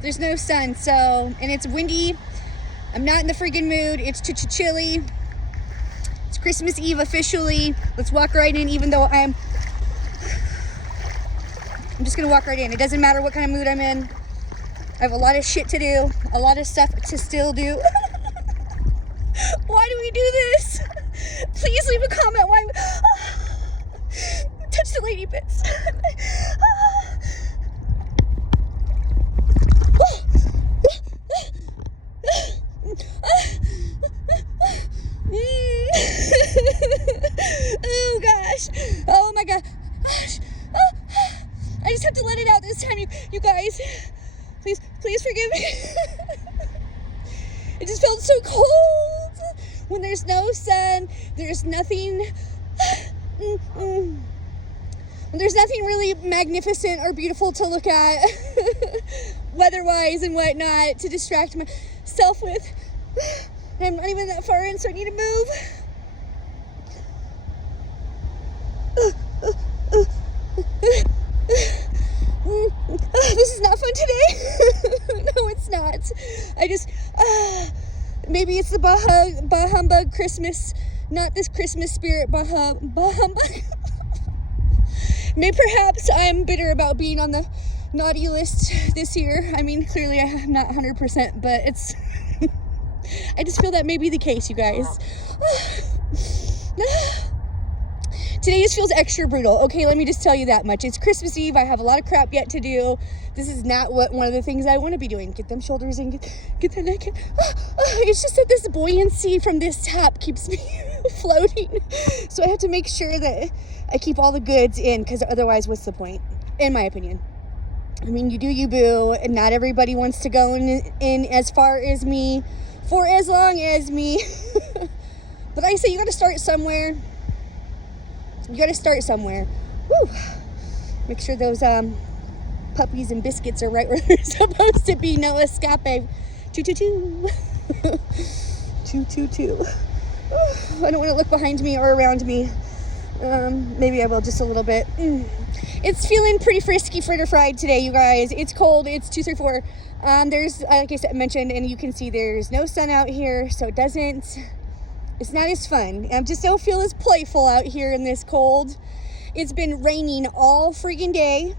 There's no sun, so, and it's windy. I'm not in the friggin' mood. It's chilly. It's Christmas Eve officially. Let's walk right in, even though I'm just gonna walk right in. It doesn't matter what kind of mood I'm in. I have a lot of shit to do, a lot of stuff to still do. Why do we do this? Please leave a comment. Why? Touch the lady bits. Oh gosh. Oh my gosh. I just have to let it out this time, you guys. Please forgive me. It just felt so cold. When there's no sun, there's nothing. There's nothing really magnificent or beautiful to look at, weather-wise and whatnot, to distract myself with. I'm not even that far in, so I need to move. This is not fun today. No, it's not. Maybe it's the bah humbug Christmas, not this Christmas spirit bah humbug. Maybe perhaps I'm bitter about being on the naughty list this year. I mean, clearly I'm not 100%, but it's, I just feel that may be the case, you guys. Today just feels extra brutal. Okay, let me just tell you that much. It's Christmas Eve. I have a lot of crap yet to do. This is not one of the things I want to be doing. Get them shoulders in, get that neck in. It's just that this buoyancy from this tap keeps me floating. So I have to make sure that I keep all the goods in, because otherwise, what's the point? In my opinion. I mean, you do you, boo. And not everybody wants to go in as far as me, for as long as me. But I say you got to start somewhere. You got to start somewhere. Woo. Make sure those puppies and biscuits are right where they're supposed to be. No escape. 222. 222. I don't want to look behind me or around me. Maybe I will just a little bit. It's feeling pretty frisky, fritter fried today, you guys. It's cold. It's 234. There's, like I said, mentioned, and you can see there's no sun out here, so it's not as fun. I just don't feel as playful out here in this cold. It's been raining all freaking day.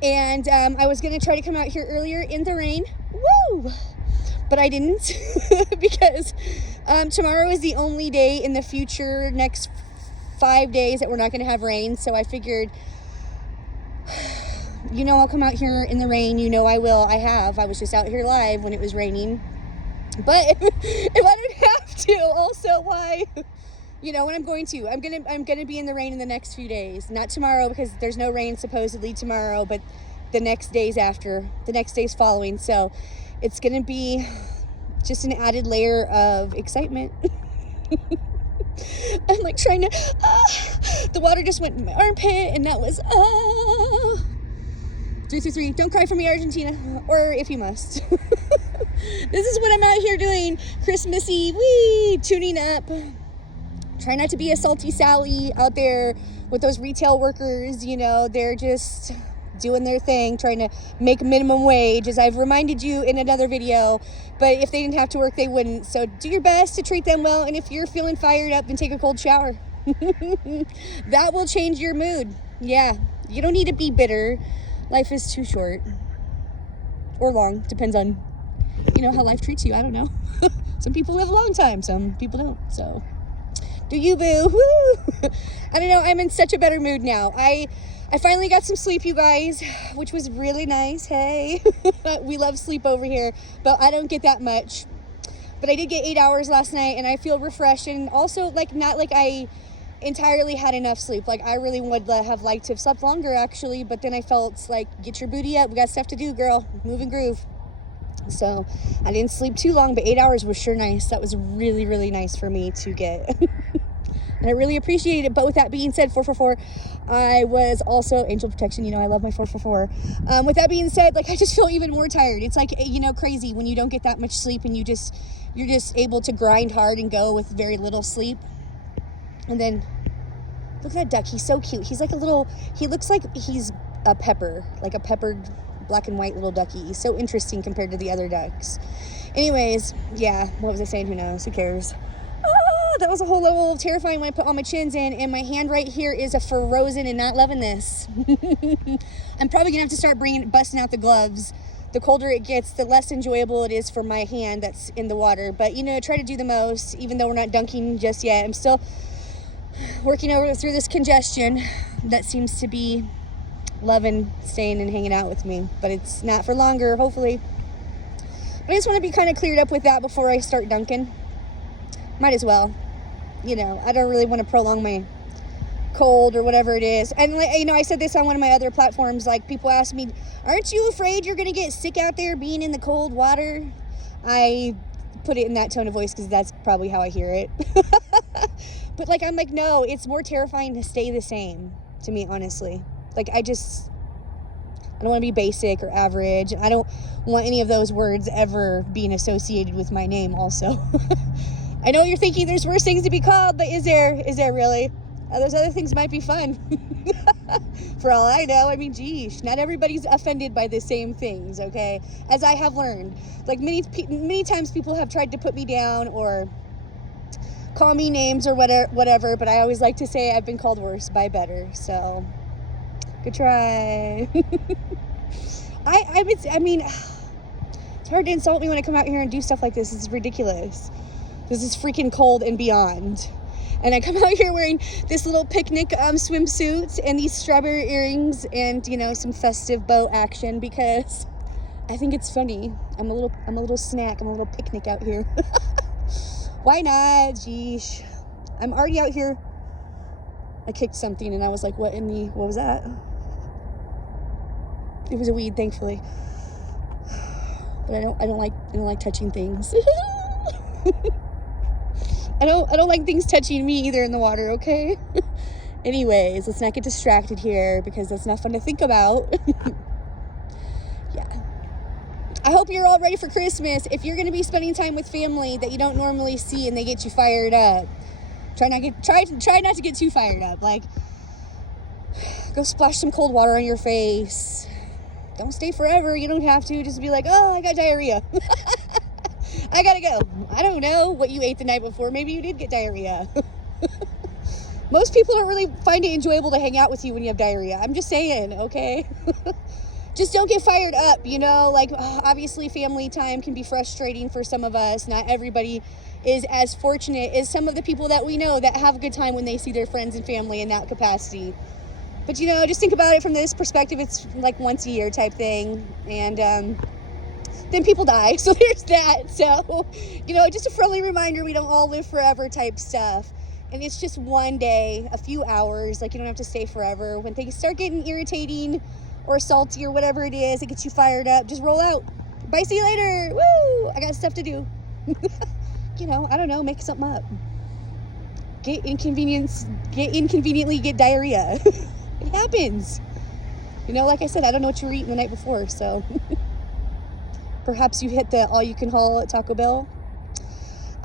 And I was going to try to come out here earlier in the rain. Woo! But I didn't. Because tomorrow is the only day in the future, next 5 days, that we're not going to have rain. So I figured, I'll come out here in the rain. I will. I was just out here live when it was raining. But if I don't have to, also why, when I'm going to, I'm gonna be in the rain in the next few days. Not tomorrow, because there's no rain supposedly tomorrow, but the next days following. So it's gonna be just an added layer of excitement. I'm like trying to, the water just went in my armpit, and that was, 333, don't cry for me, Argentina, or if you must. This is what I'm out here doing, Christmas Eve, tuning up. Try not to be a salty Sally out there with those retail workers, they're just doing their thing, trying to make minimum wage, as I've reminded you in another video, but if they didn't have to work, they wouldn't. So do your best to treat them well, and if you're feeling fired up, then take a cold shower. That will change your mood. Yeah, you don't need to be bitter. Life is too short. Or long, depends on how life treats you. I don't know. Some people live a long time, some people don't. So do you, boo? Woo! I don't know, I'm in such a better mood now. I finally got some sleep, you guys, which was really nice. Hey, we love sleep over here, but I don't get that much. But I did get 8 hours last night, and I feel refreshed, and also not like I entirely had enough sleep. Like, I really would have liked to have slept longer, actually, but then I felt like, get your booty up, we got stuff to do, girl, move and groove. So I didn't sleep too long, but 8 hours was sure nice. That was really, really nice for me to get. And I really appreciate it. But with that being said, 444, I was also angel protection. I love my 444. With that being said, I just feel even more tired. It's crazy when you don't get that much sleep, and you're just able to grind hard and go with very little sleep. And then look at that duck. He's so cute. He's he looks like he's a pepper, like a peppered black and white little ducky. So interesting compared to the other ducks. Anyways, yeah, what was I saying? Who knows? Who cares? That was a whole level of terrifying when I put all my chins in, and my hand right here is a frozen and not loving this. I'm probably gonna have to start busting out the gloves. The colder it gets, the less enjoyable it is for my hand that's in the water. But, you know, try to do the most, even though we're not dunking just yet. I'm still working through this congestion that seems to be loving staying and hanging out with me. But it's not for longer, hopefully. But I just want to be kind of cleared up with that before I start dunking. Might as well. You know, I don't really want to prolong my cold or whatever it is. And, you know, I said this on one of my other platforms. Like, people ask me, aren't you afraid you're going to get sick out there being in the cold water? I put it in that tone of voice because that's probably how I hear it. But, like, I'm like, no, it's more terrifying to stay the same to me, honestly. Like, I don't want to be basic or average. I don't want any of those words ever being associated with my name also. I know you're thinking there's worse things to be called, but is there really? Those other things might be fun. For all I know. I mean, geez, not everybody's offended by the same things, okay? As I have learned. Like, many times people have tried to put me down or call me names or whatever, but I always like to say I've been called worse by better. So, good try. I mean, it's hard to insult me when I come out here and do stuff like this. It's ridiculous. This is freaking cold and beyond. And I come out here wearing this little picnic swimsuit and these strawberry earrings and, you know, some festive bow action because I think it's funny. I'm a little snack. I'm a little picnic out here. Why not? Geesh. I'm already out here. I kicked something and I was like, what was that? It was a weed, thankfully. But I don't like touching things. I don't like things touching me either in the water, okay? Anyways, let's not get distracted here because that's not fun to think about. Yeah. I hope you're all ready for Christmas. If you're going to be spending time with family that you don't normally see and they get you fired up, try not to get too fired up. Like, go splash some cold water on your face. Don't stay forever. You don't have to. Just be like, oh, I got diarrhea. I gotta go. I don't know what you ate the night before. Maybe you did get diarrhea. Most people don't really find it enjoyable to hang out with you when you have diarrhea. I'm just saying, okay? Just don't get fired up, you know? Like, obviously family time can be frustrating for some of us. Not everybody is as fortunate as some of the people that we know that have a good time when they see their friends and family in that capacity. But, you know, just think about it from this perspective. It's like once a year type thing. And, then people die, so there's that. So, you know, just a friendly reminder, we don't all live forever type stuff. And it's just one day, a few hours, like you don't have to stay forever. When things start getting irritating or salty or whatever it is that gets you fired up, just roll out. Bye, see you later. Woo! I got stuff to do. You know, I don't know, make something up. Get diarrhea. It happens. You know, like I said, I don't know what you were eating the night before, so... Perhaps you hit the all-you-can-haul at Taco Bell.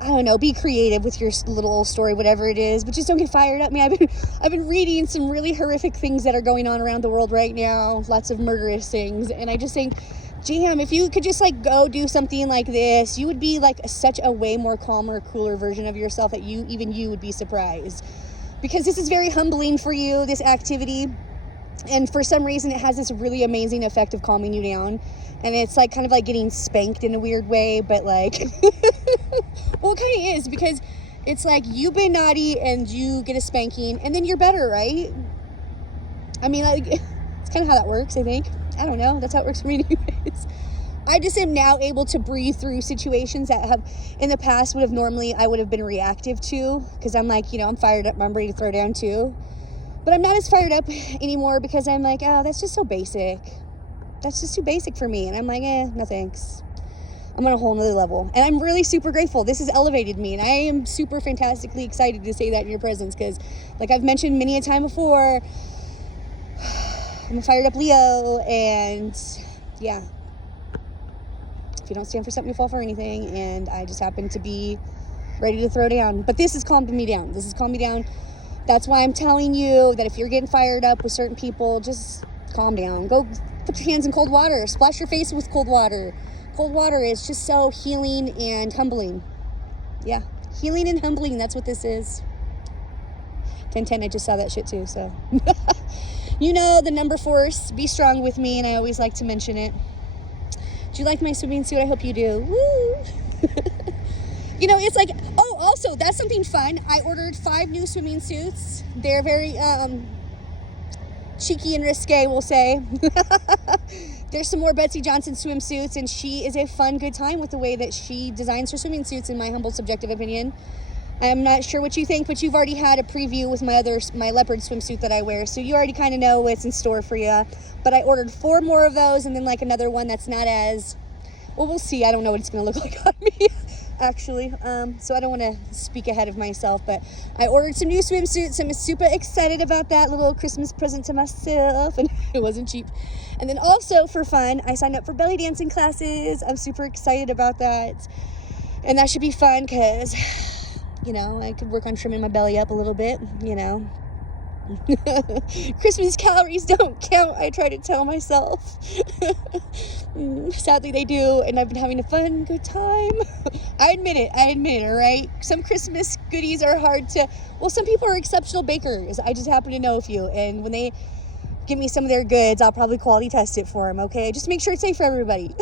I don't know. Be creative with your little story, whatever it is. But just don't get fired up. I mean, I've been reading some really horrific things that are going on around the world right now. Lots of murderous things. And I just think, damn, if you could just, like, go do something like this, you would be, like, such a way more calmer, cooler version of yourself that even you would be surprised. Because this is very humbling for you, this activity. And for some reason, it has this really amazing effect of calming you down. And it's like kind of like getting spanked in a weird way, but like, well, it kind of is because it's like you've been naughty and you get a spanking and then you're better, right? I mean, like, it's kind of how that works, I think. I don't know. That's how it works for me anyways. I just am now able to breathe through situations that have in the past I would have been reactive to because I'm like, you know, I'm fired up. I'm ready to throw down too. But I'm not as fired up anymore because I'm like, oh, that's just so basic. That's just too basic for me. And I'm like, no thanks. I'm on a whole nother level. And I'm really super grateful. This has elevated me. And I am super fantastically excited to say that in your presence. Because like I've mentioned many a time before, I'm a fired up Leo. And yeah. If you don't stand for something, you fall for anything. And I just happen to be ready to throw down. But this has calmed me down. This has calmed me down. That's why I'm telling you that if you're getting fired up with certain people, just calm down. Go Put your hands in cold water. Splash your face with cold water. Cold water is just so healing and humbling. Yeah, healing and humbling. That's what this is. 10-10, I just saw that shit too, so. You know, the number force, be strong with me, and I always like to mention it. Do you like my swimming suit? I hope you do. Woo! You know, it's like, oh, also, that's something fun. I ordered 5 new swimming suits. They're very cheeky and risque, we'll say. There's some more Betsy Johnson swimsuits, and she is a fun, good time with the way that she designs her swimming suits, in my humble, subjective opinion. I'm not sure what you think, but you've already had a preview with my leopard swimsuit that I wear, so you already kind of know what's in store for you. But I ordered 4 more of those, and then like another one that's not as, well, we'll see. I don't know what it's going to look like on me, actually. So I don't want to speak ahead of myself, but I ordered some new swimsuits. I'm super excited about that little Christmas present to myself, and it wasn't cheap. And then also for fun, I signed up for belly dancing classes. I'm super excited about that, and that should be fun because, you know, I could work on trimming my belly up a little bit, you know. Christmas calories don't count, I try to tell myself. Sadly they do, and I've been having a fun, good time. I admit it, all right? Some Christmas goodies are hard to, well, some people are exceptional bakers. I just happen to know a few, and when they give me some of their goods, I'll probably quality test it for them, okay? Just make sure it's safe for everybody.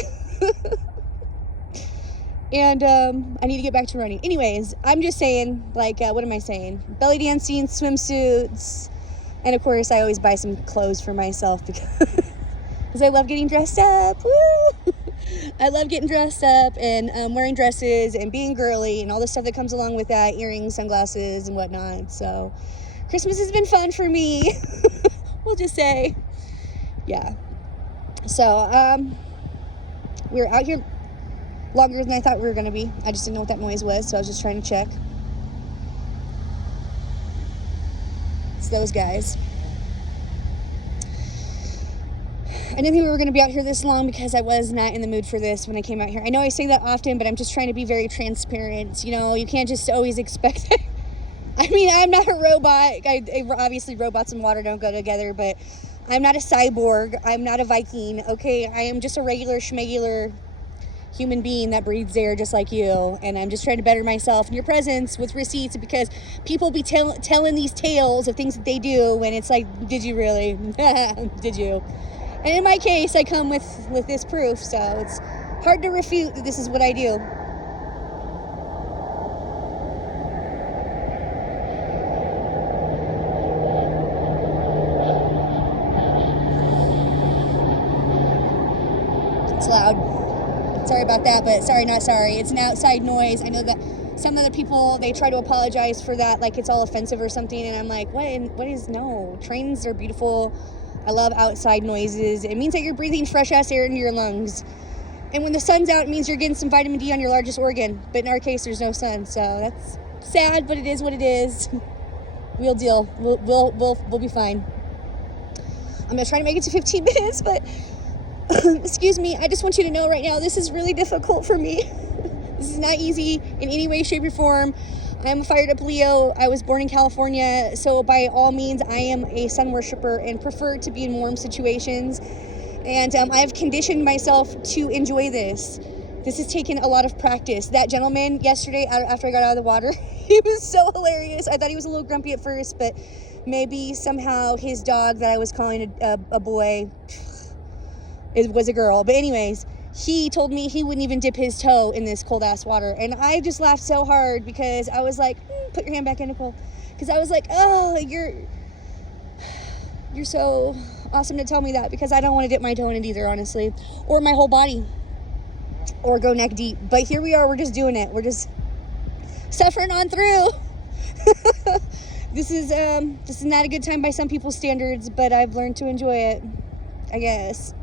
And I need to get back to running. Anyways, I'm just saying, like, what am I saying? Belly dancing, swimsuits, and of course, I always buy some clothes for myself because I love getting dressed up. Woo! I love getting dressed up and wearing dresses and being girly and all the stuff that comes along with that, earrings, sunglasses, and whatnot. So, Christmas has been fun for me. We'll just say, yeah. So, we're out here longer than I thought we were going to be. I just didn't know what that noise was, so I was just trying to check. It's those guys. I didn't think we were going to be out here this long because I was not in the mood for this when I came out here. I know I say that often, but I'm just trying to be very transparent. You know, you can't just always expect it. I mean, I'm not a robot. Obviously, robots and water don't go together, but I'm not a cyborg. I'm not a Viking, okay? I am just a regular schmegular human being that breathes air just like you, and I'm just trying to better myself in your presence with receipts, because people be telling these tales of things that they do, and it's like, did you really? Did you? And in my case, I come with this proof, so it's hard to refute that this is what I do. It's loud. Sorry about that, but sorry, not sorry. It's an outside noise. I know that some other people, they try to apologize for that, like it's all offensive or something, and I'm like, what is, no. Trains are beautiful. I love outside noises. It means that you're breathing fresh-ass air into your lungs. And when the sun's out, it means you're getting some vitamin D on your largest organ. But in our case, there's no sun, so that's sad, but it is what it is. We'll deal. We'll be fine. I'm gonna try to make it to 15 minutes, but excuse me, I just want you to know right now, this is really difficult for me. This is not easy in any way, shape, or form. I am a fired up Leo. I was born in California, so by all means, I am a sun worshiper and prefer to be in warm situations. And I have conditioned myself to enjoy this. This has taken a lot of practice. That gentleman yesterday, after I got out of the water, he was so hilarious. I thought he was a little grumpy at first, but maybe somehow his dog that I was calling a boy, it was a girl. But anyways, he told me he wouldn't even dip his toe in this cold ass water, and I just laughed so hard because I was like, put your hand back in, Nicole, because I was like, oh, you're so awesome to tell me that, because I don't want to dip my toe in it either, honestly, or my whole body, or go neck deep. But here we are, we're just doing it, we're just suffering on through. This is not a good time by some people's standards, but I've learned to enjoy it, I guess.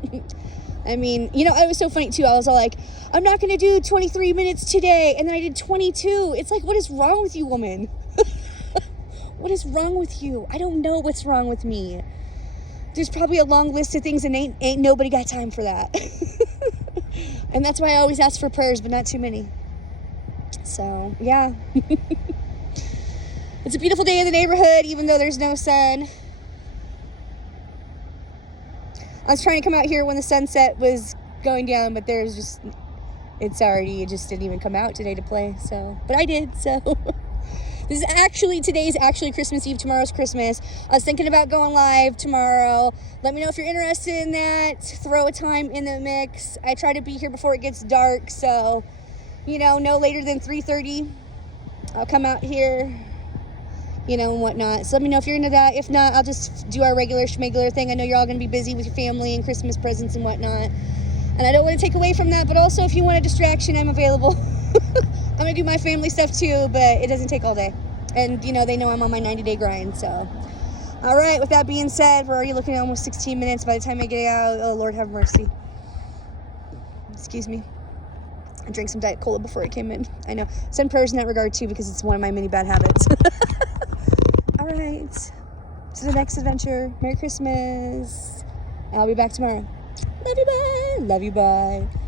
I mean, you know, it was so funny too. I was all like, I'm not going to do 23 minutes today. And then I did 22. It's like, what is wrong with you, woman? What is wrong with you? I don't know what's wrong with me. There's probably a long list of things, and ain't nobody got time for that. And that's why I always ask for prayers, but not too many. So, yeah. It's a beautiful day in the neighborhood, even though there's no sun. I was trying to come out here when the sunset was going down, but there's just, it just didn't even come out today to play, so, but I did, so. Today's actually Christmas Eve, tomorrow's Christmas. I was thinking about going live tomorrow. Let me know if you're interested in that. Throw a time in the mix. I try to be here before it gets dark, so, you know, no later than 3:30. I'll come out here, you know, and whatnot. So let me know if you're into that. If not, I'll just do our regular schmegler thing. I know you're all going to be busy with your family and Christmas presents and whatnot. And I don't want to take away from that, but also if you want a distraction, I'm available. I'm going to do my family stuff too, but it doesn't take all day. And, you know, they know I'm on my 90-day grind, so. All right, with that being said, we're already looking at almost 16 minutes. By the time I get out, oh, Lord have mercy. Excuse me. I drank some Diet Cola before I came in. I know. Send prayers in that regard, too, because it's one of my many bad habits. All right. To the next adventure. Merry Christmas. I'll be back tomorrow. Love you, bye. Love you, bye.